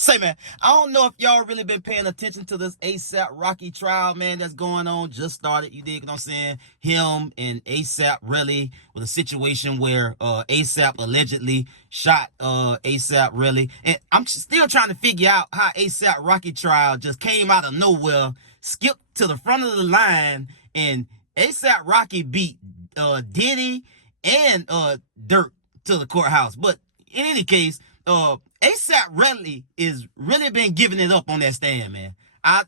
Say, man, I don't know if y'all really been paying attention to this ASAP Rocky trial, man, that's going on. Just started, you dig what I'm saying? Him and ASAP Relli with a situation where ASAP allegedly shot ASAP Relli. And I'm still trying to figure out how ASAP Rocky trial just came out of nowhere, skipped to the front of the line, and ASAP Rocky beat Diddy and Dirt to the courthouse. But in any case, ASAP Relli is really been giving it up on that stand, man.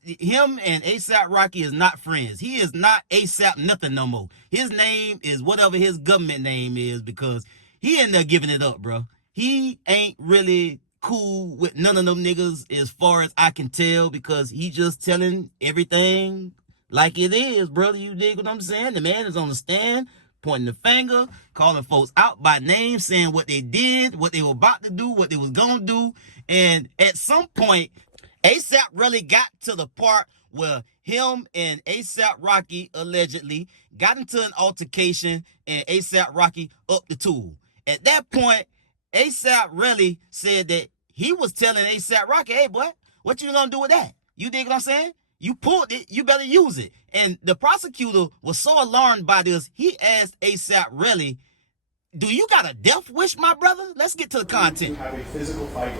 Him and ASAP Rocky is not friends. He is not ASAP nothing no more. His name is whatever his government name is, because he ended up giving it up, bro. He ain't really cool with none of them niggas as far as I can tell, because he just telling everything like it is, brother. You dig what I'm saying? The man is on the stand, pointing the finger, calling folks out by name, saying what they did, what they were about to do, what they was gonna do. And at some point, ASAP really got to the part where him and ASAP Rocky allegedly got into an altercation, and ASAP Rocky upped the tool. At that point, ASAP really said that he was telling ASAP Rocky, hey, boy, what you gonna do with that? You dig what I'm saying? You pulled it, you better use it. And the prosecutor was so alarmed by this, he asked ASAP Relli, do you got a death wish, my brother? Let's get to the content. You have a physical fight?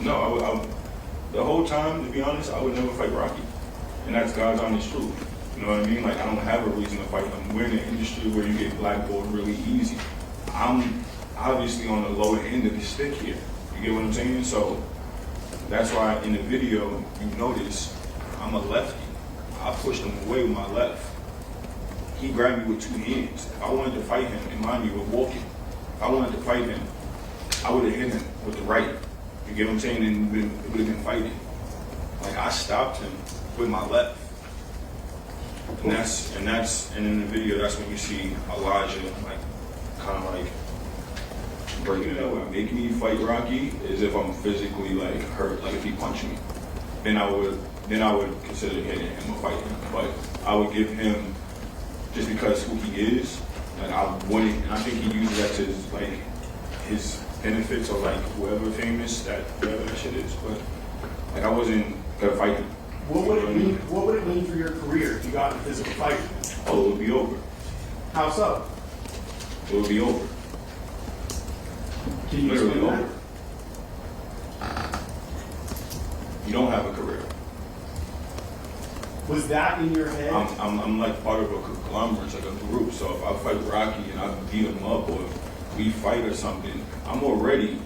No, the whole time, to be honest, I would never fight Rocky. And that's God's honest truth. You know what I mean? Like, I don't have a reason to fight him. We're in an industry where you get blackballed really easy. I'm obviously on the lower end of the stick here. You get what I'm saying? So that's why in the video, you notice I'm a lefty. I pushed him away with my left. He grabbed me with two hands. If I wanted to fight him, and mind you, we're walking. If I wanted to fight him, I would have hit him with the right. You get what I'm saying? And it would have been fighting. Like, I stopped him with my left. And in the video, that's when you see Elijah, like, kind of like breaking it up. Making me fight Rocky is if I'm physically like hurt, like if he punched me. Then I would consider hitting him or fighting him. But I would give him, just because who he is, like I wouldn't, and I think he uses that to his benefits, or like whoever famous that whatever that shit is. But like I wasn't gonna fight him. What would it mean? What would it mean for your career if you got in a physical fight? Oh, it would be over. How so? It would be over. Can you explain that? You don't have a career. Was that in your head? I'm like part of a conglomerate, like a group. So if I fight Rocky and I beat him up, or if we fight or something, I'm already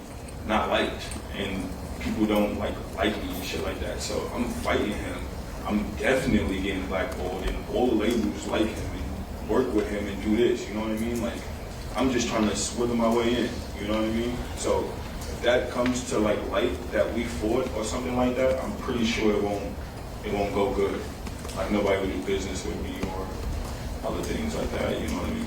not liked, and people don't like me and shit like that. So I'm fighting him. I'm definitely getting blackballed, and all the labels like him and work with him and do this. You know what I mean? Like, I'm just trying to swither my way in. You know what I mean? So if that comes to like light that we fought or something like that, I'm pretty sure it won't go good. Like, nobody would do business with me or other things like that. You know what I mean?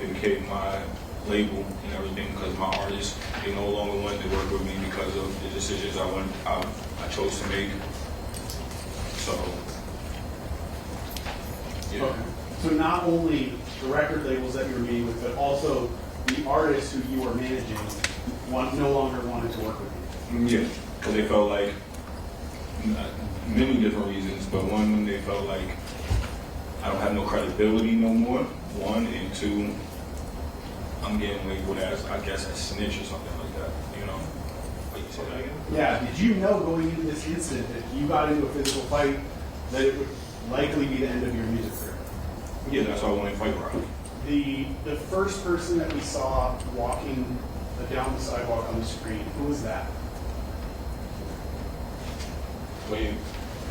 They became my label and everything because my artists, they no longer wanted to work with me because of the decisions I chose to make. So yeah. Okay. So not only the record labels that you were meeting with, but also the artists who you were managing no longer wanted to work with you. Yeah, because they felt like many different reasons, but one, they felt like I don't have no credibility no more. One, and two, I'm getting labeled as, I guess, a snitch or something like that. You know? Wait, you say that again? Yeah. Did you know going into this incident that if you got into a physical fight, that it would likely be the end of your music career? Yeah, that's why I want to fight Rocky. The first person that we saw walking down the sidewalk on the screen, who was that? Wait,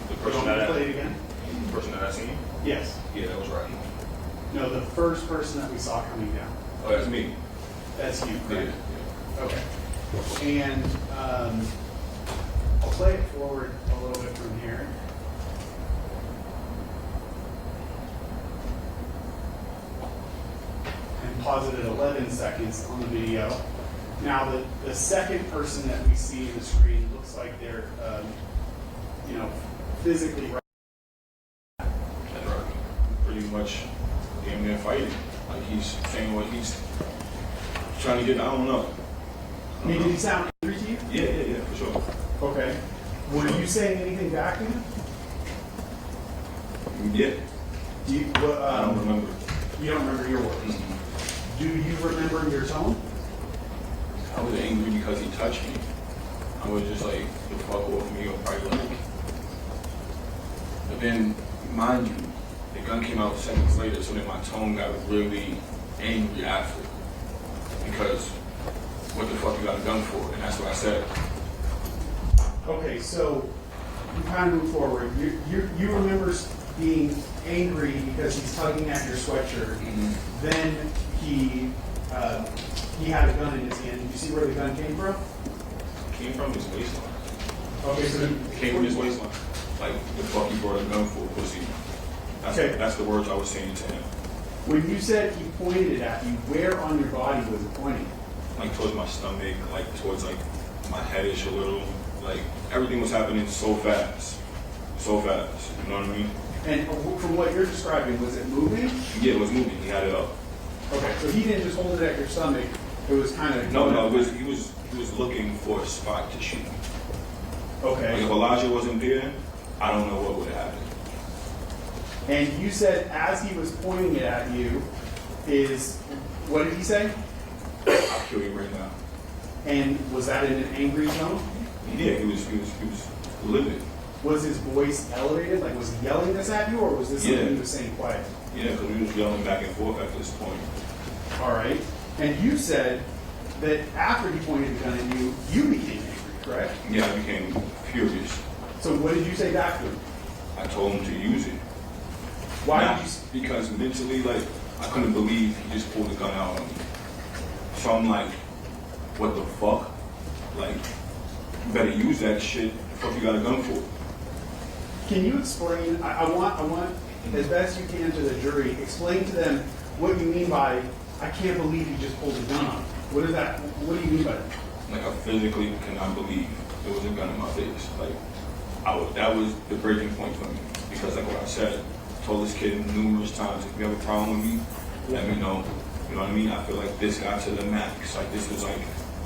the person Don't that play it again? The person that I seen? Yes. Yeah, that was Rocky. No, the first person that we saw coming down. Oh, that's me. That's you, Yeah, correct? yeah. Okay. And I'll play it forward a little bit from here. And pause it at 11 seconds on the video. Now, the second person that we see in the screen looks like they're, physically right. And Rocky, pretty much damn near fighting. Like, he's saying what he's trying to get, I don't know. I mean, did he sound angry to you? Yeah, for sure. Okay. Were you saying anything back to him? Yeah. Do you, I don't remember. You don't remember your words? Mm-hmm. Do you remember your tone? I was angry because he touched me. I was just like, the fuck off me, or probably like. But then, mind you, the gun came out seconds later, so then my tone got really angry after. Because, what the fuck you got a gun for? And that's what I said. Okay, so you kind of move forward. You remember being angry because he's tugging at your sweatshirt. Mm-hmm. Then he had a gun in his hand. Did you see where the gun came from? It came from his waistline. Okay, so It came from his waistline. Like, the fuck you brought a gun for, pussy. That's the words I was saying to him. when you said he pointed it at you, where on your body was it pointing? Like towards my stomach, like towards like my headish a little. Like everything was happening so fast. So fast. You know what I mean? And from what you're describing, was it moving? Yeah, it was moving. He had it up. Okay, so he didn't just hold it at your stomach. It was kind of No, he was looking for a spot to shoot. Okay. Like if Elijah wasn't there, I don't know what would have happened. And you said as he was pointing it at you, what did he say? I'll kill you right now. And was that in an angry tone? Yeah, he was livid. Was his voice elevated? Like, was he yelling this at you, or was this something he was saying quiet? Yeah, because we was yelling back and forth at this point. All right. And you said that after he pointed the gun at you, you became angry, correct? Yeah, I became furious. So what did you say back to him? I told him to use it. Why did you? Because mentally, like, I couldn't believe he just pulled the gun out on me. So I'm like, what the fuck? Like, you better use that shit. The fuck you got a gun for? Can you explain? I want, as best you can to the jury, explain to them what you mean by I can't believe you just pulled a gun on me. What is that? What do you mean by that? Like, I physically cannot believe there was a gun in my face. Like, that was the breaking point for me. Because like what I said, I told this kid numerous times, if you have a problem with me, let me know. You know what I mean? I feel like this got to the max. Like, this was like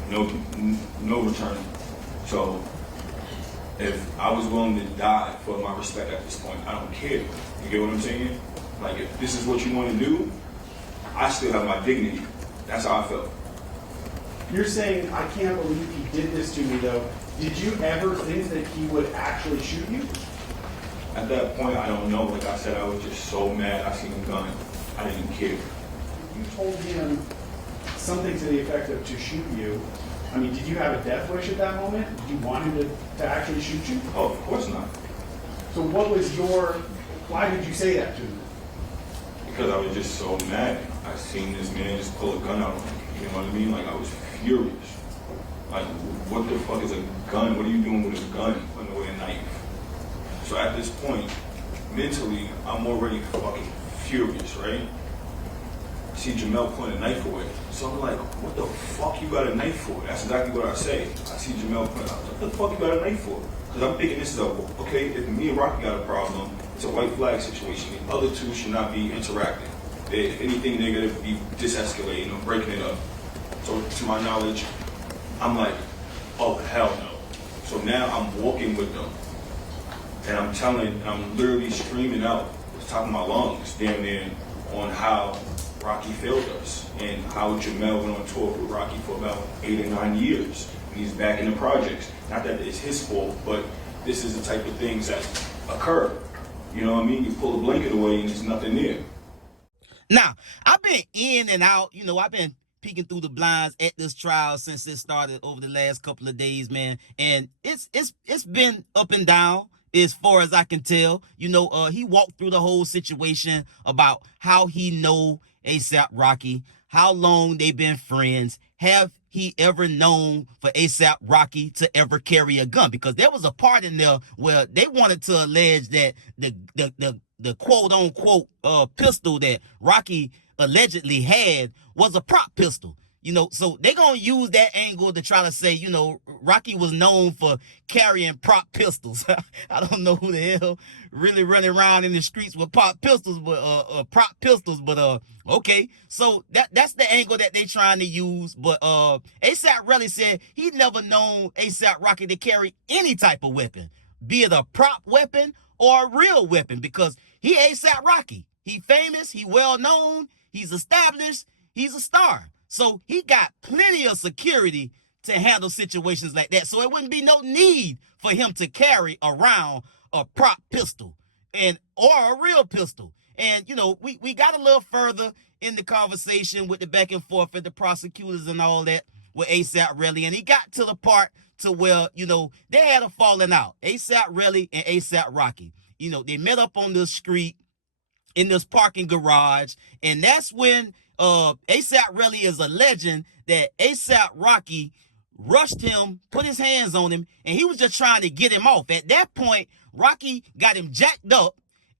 no return. So, if I was willing to die for my respect at this point, I don't care. You get what I'm saying? Like, if this is what you want to do, I still have my dignity. That's how I felt. You're saying I can't believe he did this to me, though. Did you ever think that he would actually shoot you? At that point, I don't know. Like I said, I was just so mad. I seen a gun. I didn't care. You told him something to the effect of to shoot you. I mean, did you have a death wish at that moment? Did you want him to actually shoot you? Oh, of course not. So why did you say that to him? Because I was just so mad. I seen this man just pull a gun out on me. You know what I mean? Like, I was furious. Like, what the fuck is a gun? What are you doing with a gun on the way a knife? So at this point, mentally, I'm already fucking furious, right? I see Jamel pulling a knife away. So I'm like, what the fuck you got a knife for? That's exactly what I say. I see Jamel pulling out. What the fuck you got a knife for? Because I'm thinking this is okay, if me and Rocky got a problem, it's a white flag situation. The other two should not be interacting. If anything, they're going to be de-escalating or breaking it up. So to my knowledge, I'm like, oh, hell no. So now I'm walking with them. And I'm literally screaming out, at the top of my lungs, damn near, on how Rocky failed us and how Jamel went on tour with Rocky for about 8 or 9 years. And he's back in the projects. Not that it's his fault, but this is the type of things that occur. You know what I mean? You pull the blanket away and there's nothing there. Now, I've been in and out, I've been peeking through the blinds at this trial since it started over the last couple of days, man. And it's been up and down as far as I can tell. He walked through the whole situation about how he know ASAP Rocky, how long they've been friends, have he ever known for ASAP Rocky to ever carry a gun? Because there was a part in there where they wanted to allege that the quote unquote pistol that Rocky allegedly had was a prop pistol. You know, so they gonna use that angle to try to say, you know, Rocky was known for carrying prop pistols. I don't know who the hell really running around in the streets with prop pistols, but okay. So that's the angle that they trying to use. But ASAP Relli said he never known ASAP Rocky to carry any type of weapon, be it a prop weapon or a real weapon, because he ASAP Rocky. He famous, he well known, he's established, he's a star. So he got plenty of security to handle situations like that. So it wouldn't be no need for him to carry around a prop pistol or a real pistol. And, you know, we got a little further in the conversation with the back and forth with the prosecutors and all that with ASAP Relli. And he got to the part to where, you know, they had a falling out. ASAP Relli and ASAP Rocky. You know, they met up on the street in this parking garage. And that's when ASAP Relli is alleging that ASAP Rocky rushed him, put his hands on him, and he was just trying to get him off. At that point, Rocky got him jacked up,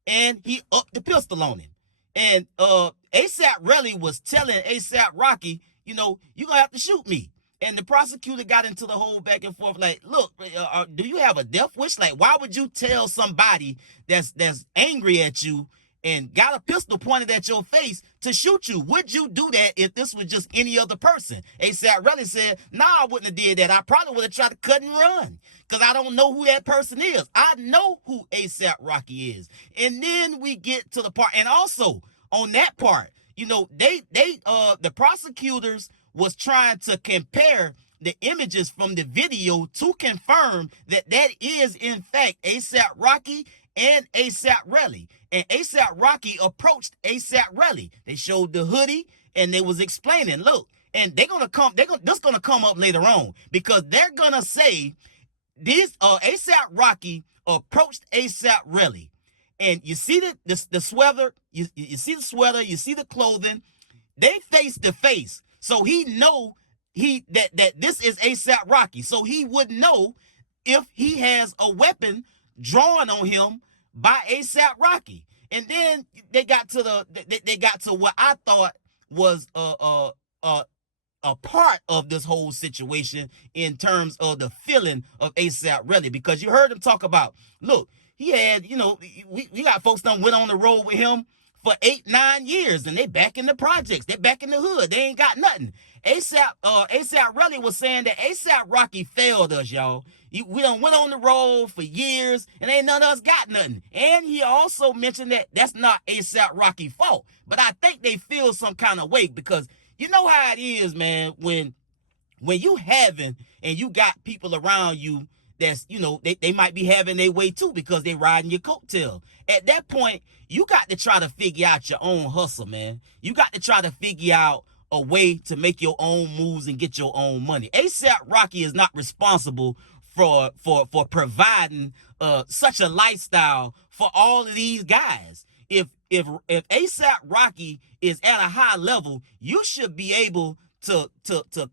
and he upped the pistol on him. And ASAP Relli was telling ASAP Rocky, you know, you're going to have to shoot me. And the prosecutor got into the whole back and forth like, look, do you have a death wish? Like, why would you tell somebody that's angry at you and got a pistol pointed at your face to shoot you? Would you do that if this was just any other person? ASAP Relli said, nah, I wouldn't have did that. I probably would have tried to cut and run because I don't know who that person is. I know who ASAP Rocky is. And then we get to the part, and also on that part, you know, the prosecutors was trying to compare the images from the video to confirm that that is in fact ASAP Rocky and ASAP Relli. And ASAP Rocky approached ASAP Relli. They showed the hoodie and they was explaining, look, and this gonna come up later on, because they're gonna say this ASAP Rocky approached ASAP Relli. And you see the sweater, you see the sweater, you see the clothing, they face to face. So he know that this is ASAP Rocky. So he would know if he has a weapon drawn on him by ASAP Rocky. And then they got to what I thought was a part of this whole situation in terms of the feeling of ASAP Relli, because you heard him talk about, look, he had, you know, we got folks that went on the road with him for 8-9 years, and they back in the projects, they back in the hood, they ain't got nothing. ASAP Relli was saying that ASAP Rocky failed us, y'all. We done went on the road for years, and ain't none of us got nothing. And he also mentioned that that's not ASAP Rocky's fault, but I think they feel some kind of way, because you know how it is, man, when you having and you got people around you that's, you know, they might be having their way too because they riding your coattail. At that point, you got to try to figure out your own hustle, man. You got to try to figure out a way to make your own moves and get your own money. ASAP Rocky is not responsible for providing such a lifestyle for all of these guys. If ASAP Rocky is at a high level, you should be able to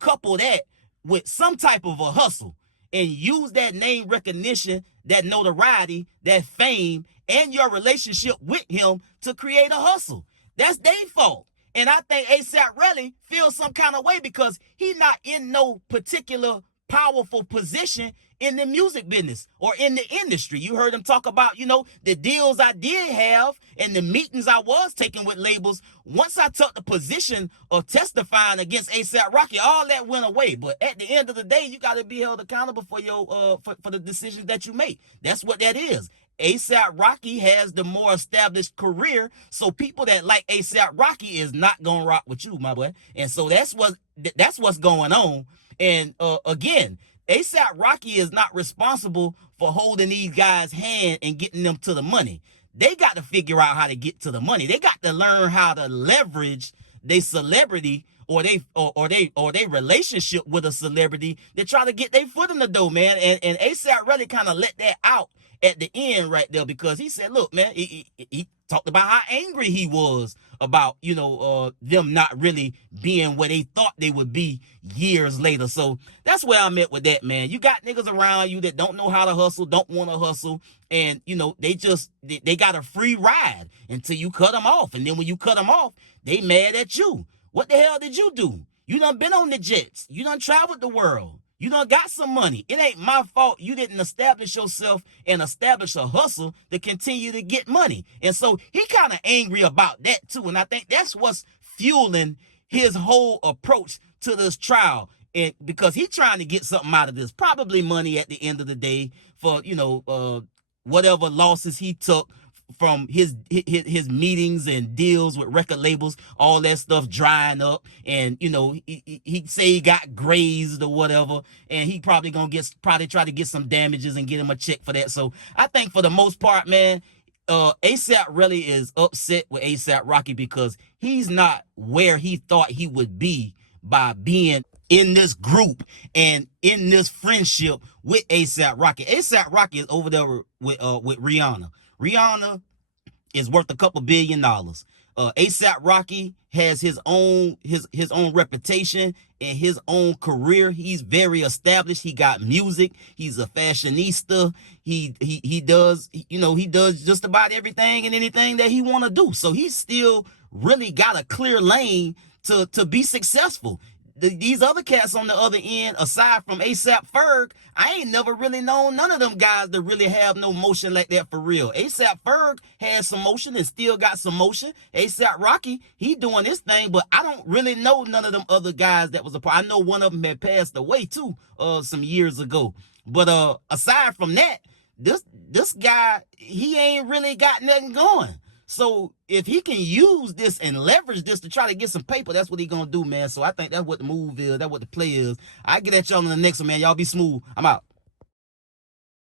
couple that with some type of a hustle and use that name recognition, that notoriety, that fame, and your relationship with him to create a hustle. That's their fault. And I think ASAP Relli feels some kind of way because he's not in no particular powerful position in the music business or in the industry. You heard him talk about, you know, the deals I did have and the meetings I was taking with labels. Once I took the position of testifying against ASAP Rocky, all that went away. But at the end of the day, you got to be held accountable for your for the decisions that you make. That's what that is. ASAP Rocky has the more established career, so people that like ASAP Rocky is not gonna rock with you, my boy. And so that's what's going on. And again, ASAP Rocky is not responsible for holding these guys' hand and getting them to the money. They got to figure out how to get to the money. They got to learn how to leverage their celebrity or they relationship with a celebrity to try to get their foot in the door, man. And ASAP really kind of let that out at the end right there, because he said, look, man, he talked about how angry he was about, you know, them not really being where they thought they would be years later. So that's where I'm at with that, man. You got niggas around you that don't know how to hustle, don't want to hustle, and, you know, they got a free ride until you cut them off. And then when you cut them off, they mad at you. What the hell did you do? You done been on the jets. You done traveled the world. You done got some money. It ain't my fault you didn't establish yourself and establish a hustle to continue to get money. And so he kind of angry about that too. And I think that's what's fueling his whole approach to this trial. And because he's trying to get something out of this, probably money at the end of the day for, whatever losses he took from his meetings and deals with record labels, all that stuff drying up, and he say he got grazed or whatever, and he probably gonna try to get some damages and get him a check for that. So I think for the most part, man, ASAP really is upset with ASAP Rocky because he's not where he thought he would be by being in this group and in this friendship with ASAP Rocky. ASAP Rocky is over there with Rihanna. Rihanna is worth a couple $1 billion. ASAP Rocky has his own reputation and his own career. He's very established. He got music. He's a fashionista. He does just about everything and anything that he want to do. So he's still really got a clear lane to be successful. These other cats on the other end, aside from ASAP Ferg, I ain't never really known none of them guys to really have no motion like that for real. ASAP Ferg has some motion and still got some motion. ASAP Rocky, he doing this thing, but I don't really know none of them other guys that was a part. I know one of them had passed away too, some years ago. But aside from that, this guy, he ain't really got nothing going. So if he can use this and leverage this to try to get some paper, that's what he gonna do, man. So I think that's what the move is. That's what the play is. I get at y'all in the next one, man. Y'all be smooth. I'm out.